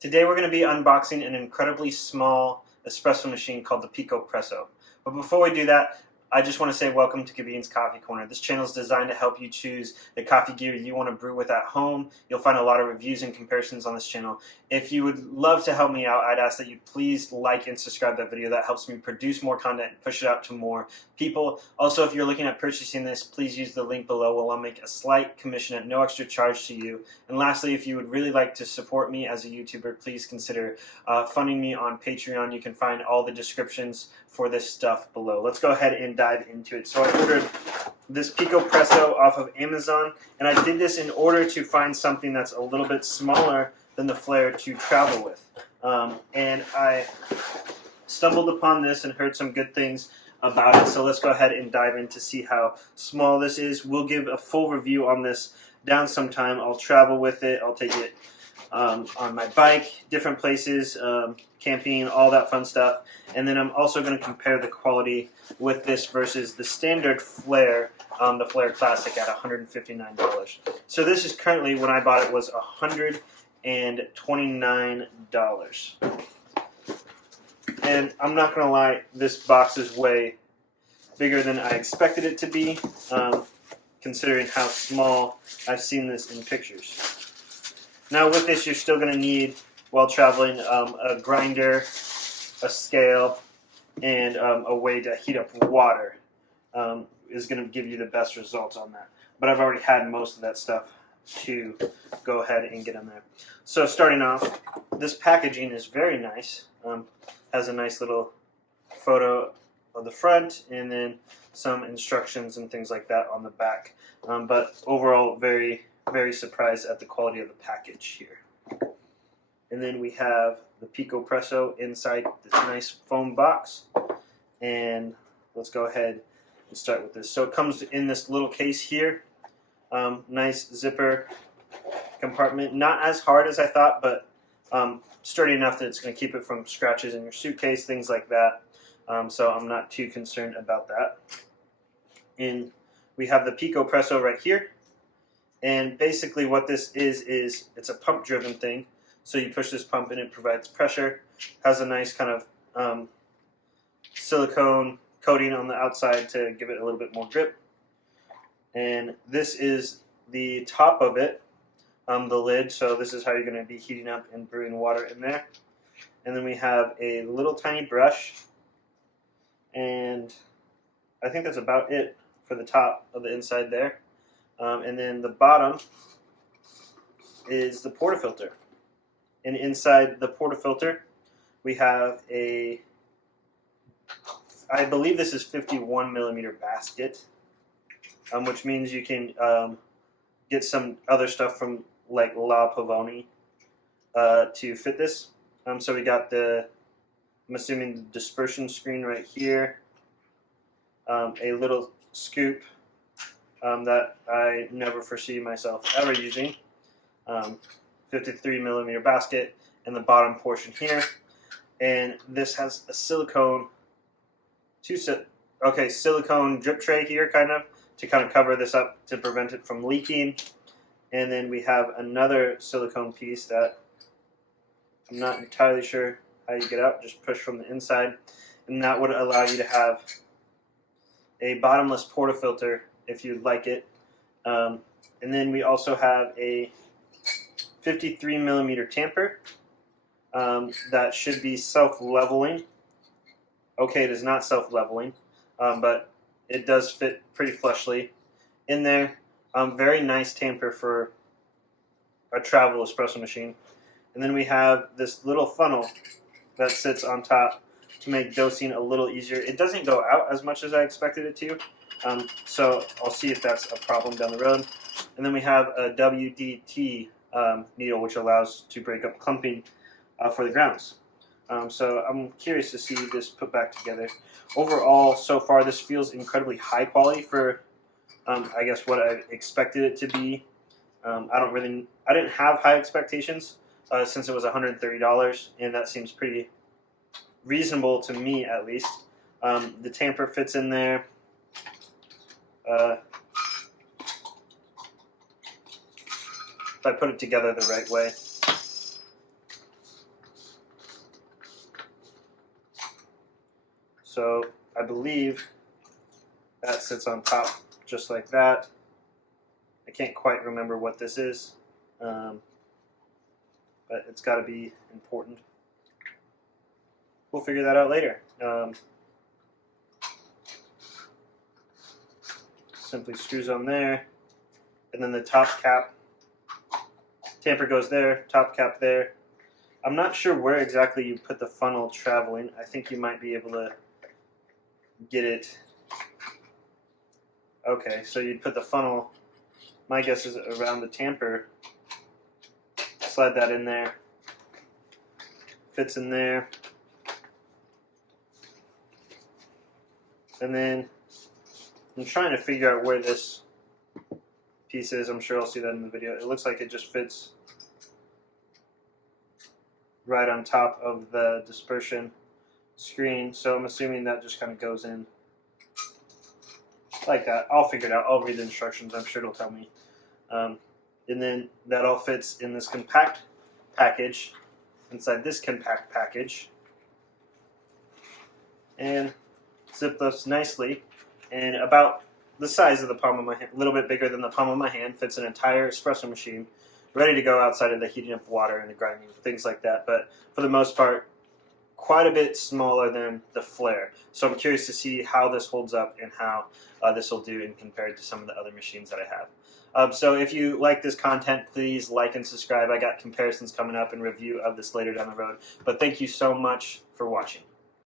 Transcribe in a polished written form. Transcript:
Today we're going to be unboxing an incredibly small espresso machine called the Picopresso. But before we do that, I just want to say welcome to Kavin's Coffee Corner. This channel is designed to help you choose the coffee gear you want to brew with at home. You'll find a lot of reviews and comparisons on this channel. If you would love to help me out, I'd ask that you please like and subscribe that video. That helps me produce more content and push it out to more people. Also, if you're looking at purchasing this, please use the link below where I'll make a slight commission at no extra charge to you. And lastly, if you would really like to support me as a YouTuber, please consider funding me on Patreon. You can find all the descriptions for this stuff below. Let's go ahead and dive into it. So I ordered this Picopresso off of Amazon, and I did this in order to find something that's a little bit smaller than the Flare to travel with. And I stumbled upon this and heard some good things about it. So let's go ahead and dive in to see how small this is. We'll give a full review on this down sometime. I'll travel with it. I'll take it on my bike, different places, camping, all that fun stuff. And then I'm also going to compare the quality with this versus the standard Flare, the Flare Classic at $159. So this is currently, when I bought it, was $129. And I'm not going to lie, this box is way bigger than I expected it to be, considering how small I've seen this in pictures. Now with this, you're still going to need, while traveling, a grinder, a scale, and a way to heat up water is going to give you the best results on that. But I've already had most of that stuff to go ahead and get in there. So starting off, this packaging is very nice. Has a nice little photo of the front and then some instructions and things like that on the back. But overall, very surprised at the quality of the package here. And then we have the Picopresso inside this nice foam box. And let's go ahead and start with this. So it comes in this little case here. Nice zipper compartment. Not as hard as I thought, but sturdy enough that it's going to keep it from scratches in your suitcase, things like that. So I'm not too concerned about that. And we have the Picopresso right here. And basically what this is it's a pump driven thing. So you push this pump and it provides pressure. Has a nice kind of silicone coating on the outside to give it a little bit more grip. And this is the top of it, the lid. So this is how you're going to be heating up and brewing water in there. And then we have a little tiny brush. And I think that's about it for the top of the inside there. And then the bottom is the portafilter. And inside the portafilter, we have a, I believe this is 51 millimeter basket, which means you can get some other stuff from like La Pavoni to fit this. So we got the, I'm assuming the dispersion screen right here, a little scoop that I never foresee myself ever using, 53 millimeter basket, and the bottom portion here. And this has a silicone, silicone drip tray here, to cover this up to prevent it from leaking. And then we have another silicone piece that I'm not entirely sure how you get out, just push from the inside. And that would allow you to have a bottomless portafilter if you'd like it. And then we also have a 53 millimeter tamper that should be self-leveling. Okay, it is not self-leveling, but it does fit pretty flushly in there. Very nice tamper for a travel espresso machine. And then we have this little funnel that sits on top to make dosing a little easier. It doesn't go out as much as I expected it to, so I'll see if that's a problem down the road. And then we have a WDT needle, which allows to break up clumping for the grounds. So I'm curious to see this put back together. Overall, so far, this feels incredibly high quality for, I guess, what I expected it to be. I didn't have high expectations since it was $130, and that seems pretty reasonable to me, at least. The tamper fits in there. If I put it together the right way. So I believe that sits on top just like that. I can't quite remember what this is, but it's got to be important. We'll figure that out later. Simply screws on there, and then the top cap, tamper goes there, top cap there. I'm not sure where exactly you put the funnel traveling. I think you might be able to get it. Okay, so you'd put the funnel, my guess is around the tamper, slide that in there, fits in there, and then I'm trying to figure out where this piece is. I'm sure I'll see that in the video. It looks like it just fits right on top of the dispersion screen, so I'm assuming that just kind of goes in like that. I'll figure it out. I'll read the instructions. I'm sure it'll tell me. And then that all fits in this compact package, inside this compact package, and zip lifts nicely, and about the size of the palm of my hand, a little bit bigger than the palm of my hand, fits an entire espresso machine, ready to go outside of the heating up water and the grinding, things like that. But for the most part, quite a bit smaller than the Flare. So I'm curious to see how this holds up and how this will do in compared to some of the other machines that I have. So if you like this content, please like and subscribe. I got comparisons coming up and review of this later down the road. But thank you so much for watching.